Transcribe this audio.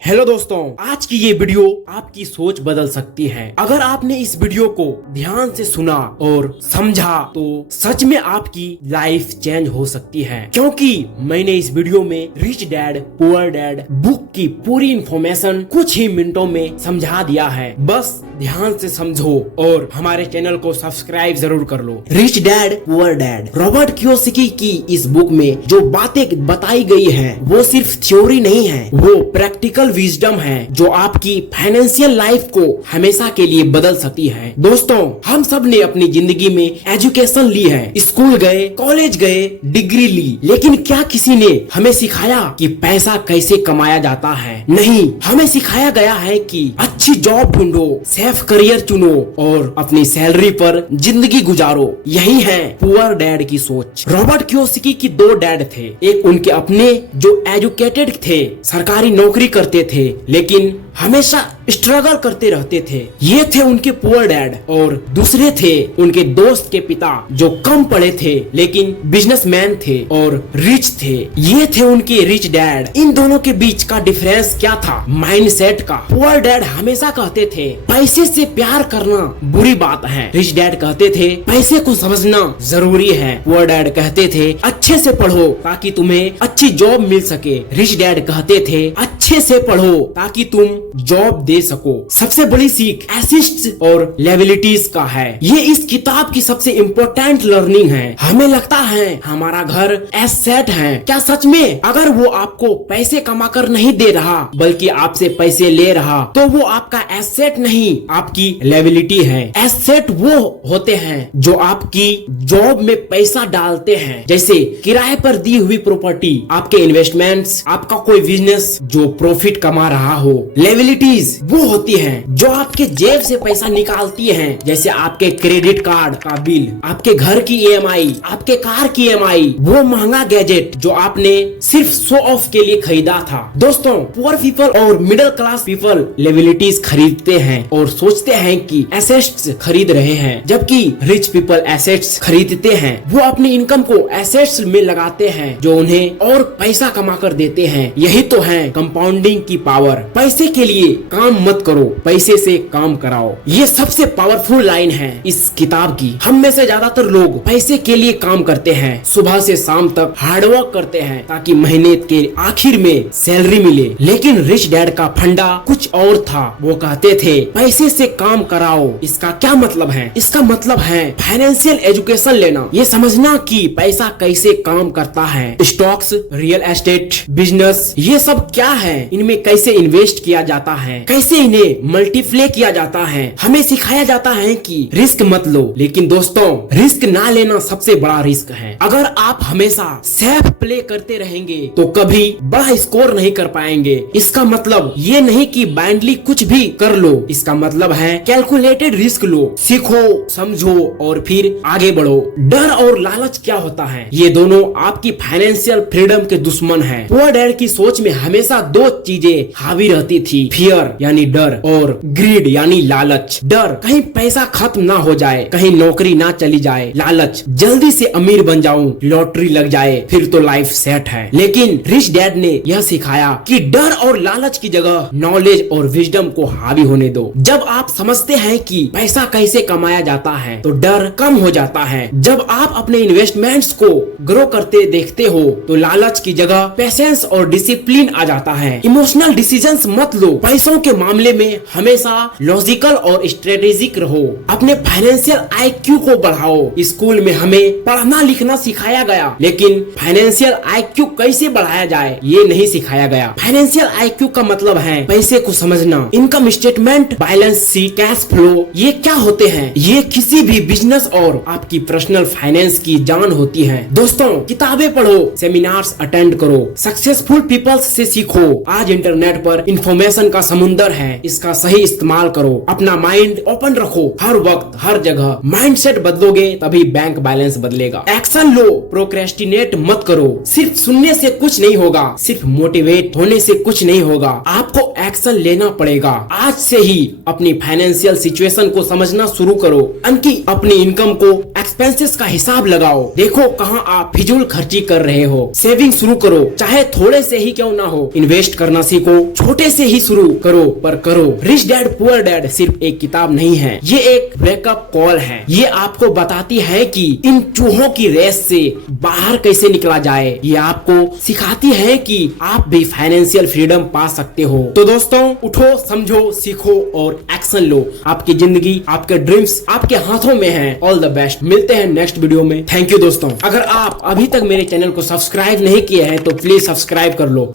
Hello दोस्तों, आज की ये वीडियो आपकी सोच बदल सकती है। अगर आपने इस वीडियो को ध्यान से सुना और समझा तो सच में आपकी लाइफ चेंज हो सकती है, क्योंकि मैंने इस वीडियो में rich Dad Poor dad book की पूरी इन्फॉर्मेशन कुछ ही मिनटों में समझा दिया है। बस ध्यान से समझो और हमारे चैनल को सब्सक्राइब जरूर कर लो। Rich Dad Poor Dad Robert Kiyosaki की इस बुक में जो बातें बताई गई है वो सिर्फ थ्योरी नहीं है, वो प्रैक्टिकल विजडम है जो आपकी फाइनेंशियल लाइफ को हमेशा के लिए बदल सकती है। दोस्तों, हम सब ने अपनी जिंदगी में एजुकेशन ली है, स्कूल गए, कॉलेज गए, डिग्री ली, लेकिन क्या किसी ने हमें सिखाया कि पैसा कैसे कमाया जाता है? नहीं, हमें सिखाया गया है कि अच्छी जॉब ढूंढो, सेफ करियर चुनो और अपनी सैलरी पर जिंदगी गुजारो। यही है पुअर डैड की सोच। रॉबर्ट कियोसाकी की दो डैड थे। एक उनके अपने जो एजुकेटेड थे, सरकारी नौकरी करते थे, लेकिन हमेशा स्ट्रगल करते रहते थे। ये थे उनके पुअर डैड। और दूसरे थे उनके दोस्त के पिता जो कम पढ़े थे लेकिन बिजनेसमैन थे और रिच थे। ये थे उनके रिच डैड। इन दोनों के बीच का डिफरेंस क्या था? माइंडसेट का। पुअर डैड हमेशा कहते थे पैसे से प्यार करना बुरी बात है। रिच डैड कहते थे पैसे को समझना जरूरी है। पुअर डैड कहते थे अच्छे से पढ़ो ताकि तुम्हें अच्छी जॉब मिल सके। रिच डैड कहते थे अच्छे से पढ़ो ताकि तुम जॉब दे सको। सबसे बड़ी सीख एसेट्स और लायबिलिटीज का है। ये इस किताब की सबसे इम्पोर्टेंट लर्निंग है। हमें लगता है हमारा घर एसेट है। क्या सच में? अगर वो आपको पैसे कमाकर नहीं दे रहा बल्कि आपसे पैसे ले रहा तो वो आपका एसेट नहीं, आपकी लायबिलिटी है। एसेट वो होते हैं जो आपकी जॉब में पैसा डालते हैं, जैसे किराए पर दी हुई प्रॉपर्टी, आपके इन्वेस्टमेंट्स, आपका कोई बिजनेस जो प्रॉफिट कमा रहा हो। लायबिलिटीज वो होती हैं जो आपके जेब से पैसा निकालती हैं, जैसे आपके क्रेडिट कार्ड का बिल, आपके घर की ईएमआई, आपके कार की ईएमआई, वो महंगा गैजेट जो आपने सिर्फ शो ऑफ के लिए खरीदा था। दोस्तों, पुअर पीपल और मिडिल क्लास पीपल लायबिलिटीज खरीदते हैं और सोचते हैं कि एसेट्स खरीद रहे हैं, जबकि रिच पीपल एसेट्स खरीदते हैं। वो अपनी इनकम को एसेट्स में लगाते हैं जो उन्हें और पैसा कमा कर देते हैं। यही तो है कंपाउंडिंग की पावर। पैसे के लिए काम मत करो, पैसे से काम कराओ। ये सबसे पावरफुल लाइन है इस किताब की। हम में से ज्यादातर लोग पैसे के लिए काम करते हैं, सुबह से शाम तक हार्डवर्क करते हैं ताकि महीने के आखिर में सैलरी मिले। लेकिन रिच डैड का फंडा कुछ और था। वो कहते थे पैसे से काम कराओ। इसका क्या मतलब है? इसका मतलब है फाइनेंशियल एजुकेशन लेना, ये समझना कि पैसा कैसे काम करता है। स्टॉक्स, रियल एस्टेट, बिजनेस, ये सब क्या है, इनमें कैसे इन्वेस्ट किया जाता है, कैसे इन्हें मल्टीप्लाई किया जाता है। हमें सिखाया जाता है कि रिस्क मत लो, लेकिन दोस्तों रिस्क ना लेना सबसे बड़ा रिस्क है। अगर आप हमेशा सेफ प्ले करते रहेंगे तो कभी बड़ा स्कोर नहीं कर पाएंगे। इसका मतलब ये नहीं कि ब्लाइंडली कुछ भी कर लो, इसका मतलब है कैलकुलेटेड रिस्क लो, सीखो, समझो और फिर आगे बढ़ो। डर और लालच क्या होता है? ये दोनों आपकी फाइनेंशियल फ्रीडम के दुश्मन है। पुअर डैड की सोच में हमेशा दो चीजें हावी रहती थी, फियर यानी डर और ग्रीड यानी लालच। डर कहीं पैसा खत्म ना हो जाए, कहीं नौकरी ना चली जाए। लालच जल्दी से अमीर बन जाऊं, लॉटरी लग जाए, फिर तो लाइफ सेट है। लेकिन रिच डैड ने यह सिखाया कि डर और लालच की जगह नॉलेज और विजडम को हावी होने दो। जब आप समझते हैं कि पैसा कैसे कमाया जाता है तो डर कम हो जाता है। जब आप अपने इन्वेस्टमेंट्स को ग्रो करते देखते हो तो लालच की जगह पेशेंस और डिसिप्लिन आ जाता है। इमोशनल डिसीजंस मत लो। पैसों के मामले में हमेशा लॉजिकल और स्ट्रेटेजिक रहो। अपने फाइनेंशियल आईक्यू को बढ़ाओ। स्कूल में हमें पढ़ना लिखना सिखाया गया, लेकिन फाइनेंशियल आईक्यू कैसे बढ़ाया जाए ये नहीं सिखाया गया। फाइनेंशियल आईक्यू का मतलब है पैसे को समझना। Income statement, balance sheet, cash flow, ये क्या होते हैं? ये किसी भी बिजनेस और आपकी पर्सनल फाइनेंस की जान होती है। दोस्तों, किताबें पढ़ो, सेमिनार्स अटेंड करो, सक्सेसफुल पीपल्स से सीखो। आज इंटरनेट पर इंफॉर्मेशन का समुंदर है, इसका सही इस्तेमाल करो। अपना माइंड ओपन रखो, हर वक्त हर जगह। माइंडसेट बदलोगे तभी बैंक बैलेंस बदलेगा। एक्शन लो, प्रोक्रेस्टिनेट मत करो। सिर्फ सुनने से कुछ नहीं होगा, सिर्फ मोटिवेट होने से कुछ नहीं होगा, आपको एक्शन लेना पड़ेगा। आज से ही अपनी फाइनेंशियल सिचुएशन को समझना शुरू करो। अपनी इनकम को एक्सपेंसेस का हिसाब लगाओ, देखो कहाँ आप फिजूल खर्ची कर रहे हो। सेविंग शुरू करो, चाहे थोड़े से ही क्यों ना हो। इन्वेस्ट करना सीखो, छोटे से ही शुरू करो पर करो। रिच डैड पुअर डैड सिर्फ एक किताब नहीं है, ये एक वेकअप कॉल है। ये आपको बताती है कि इन चूहों की रेस से बाहर कैसे निकला जाए। ये आपको सिखाती है कि आप भी फाइनेंशियल फ्रीडम पा सकते हो। तो दोस्तों उठो, समझो, सीखो और एक्शन लो। आपकी जिंदगी, आपके ड्रीम्स आपके हाथों में है। All the best. मिलते हैं नेक्स्ट वीडियो में। थैंक यू दोस्तों। अगर आप अभी तक मेरे चैनल को सब्सक्राइब नहीं किए हैं तो प्लीज सब्सक्राइब कर लो।